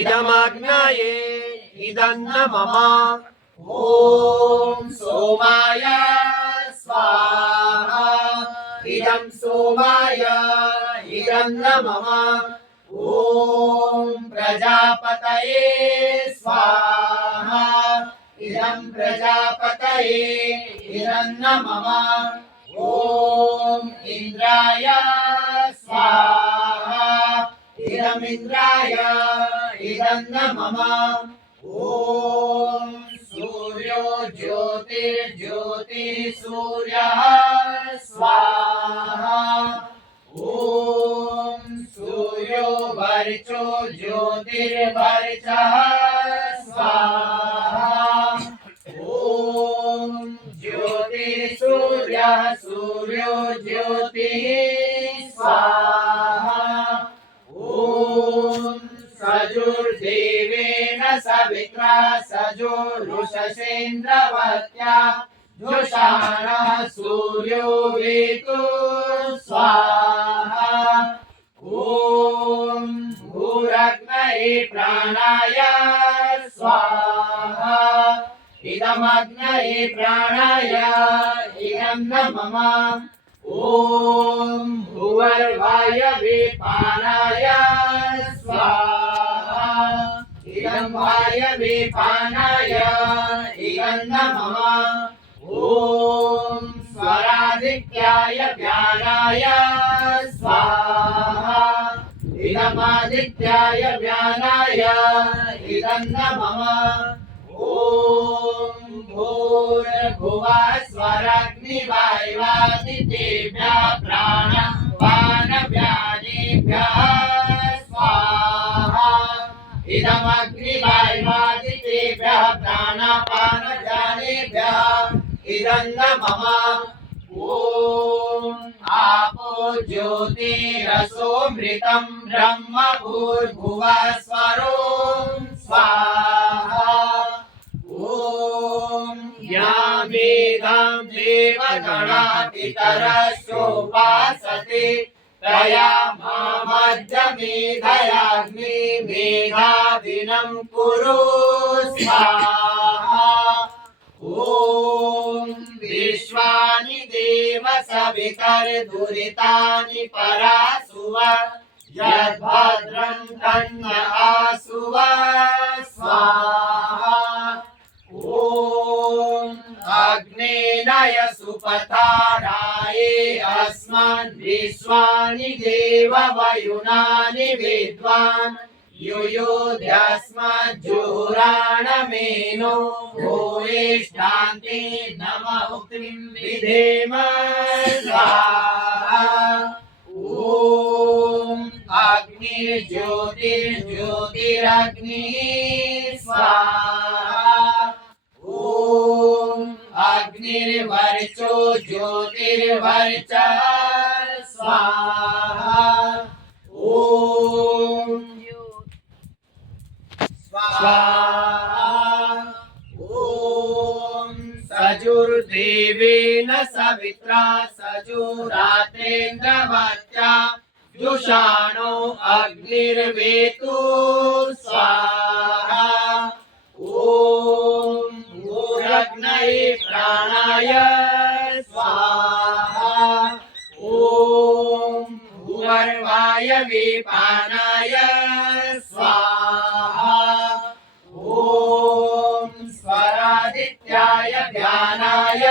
इदमग्नये इदन्न मम ॐ सोमाय स्वाहा इदं सोमाय इदन्न मम ॐ प्रजापतये स्वाहा इदं प्रजापतये इदन्न मम ॐ इन्द्राय स्वाहा इदमिन्द्राय इदन्न मम ॐ सूर्यो ज्योतिर्ज्योतिः सूर्यः स्वाहा ॐ सूर्यो वर्चो ज्योतिर्वर्चः स्वाहा ॐ ज्योतिसूर्यः सूर्यो ज्योतिः स्वाहा ॐ सजुर्देवेन सवित्रा सजुरुषसेन्द्रवत्या जुषाणः सूर्यो वेतु स्वाहा ॐ भूरग्नये प्राणाय स्वाहा इदमग्नये प्राणाय इदं न मम ॐ भुवर्वायवे पानाय स्वाहा इदं वायवे पानाय इदं न मम ॐ स्वरादित्याय व्यानाय स्वाहा इदमादित्याय व्यानाय इदं न मम ॐ भूर्भुवः स्वरग्निवायुवादितेभ्यः प्राणपानव्यानेभ्यः स्वाहा इदमग्निवायुवादितेभ्यः प्राणपानव्यानेभ्यः इदं न मम ॐ आपो ज्योतिरसोऽमृतं ब्रह्म भूर्भुवः स्वरो स्वाहा ॐ यामेधां देवगणा पितरश्चोपासते तया मामज्जमेधयाग्नि मेधाविनं कुरु स्वाहा ॐ विश्वानि देव सवितर्दुरितानि परासुव यद्भद्रं तन्न आसुव स्वाहा ॐ अग्नेनय सुपथाराये अस्मान् विश्वानि देव वयुनानि विद्वान् युयोध्यस्मज्जुहुराणमेनो भूयिष्ठान्ते नम उक्तिं विधेम स्वाहा ॐ अग्निर्ज्योतिर्ज्योतिरग्निः स्वाहा ॐ अग्निर्वर्चो ज्योतिर्वर्चः स्वाहा ॐ स्वाहा ॐ सजुर्देवेन सवित्रा सजुरात्रेन्द्रवत्या जुषाणो अग्निर्वेतु स्वाहा ॐ भूरग्नये प्राणाय स्वाहा ॐ भुवर्वायवे पानाय स्वाहा ॐ स्वरादित्याय व्यानाय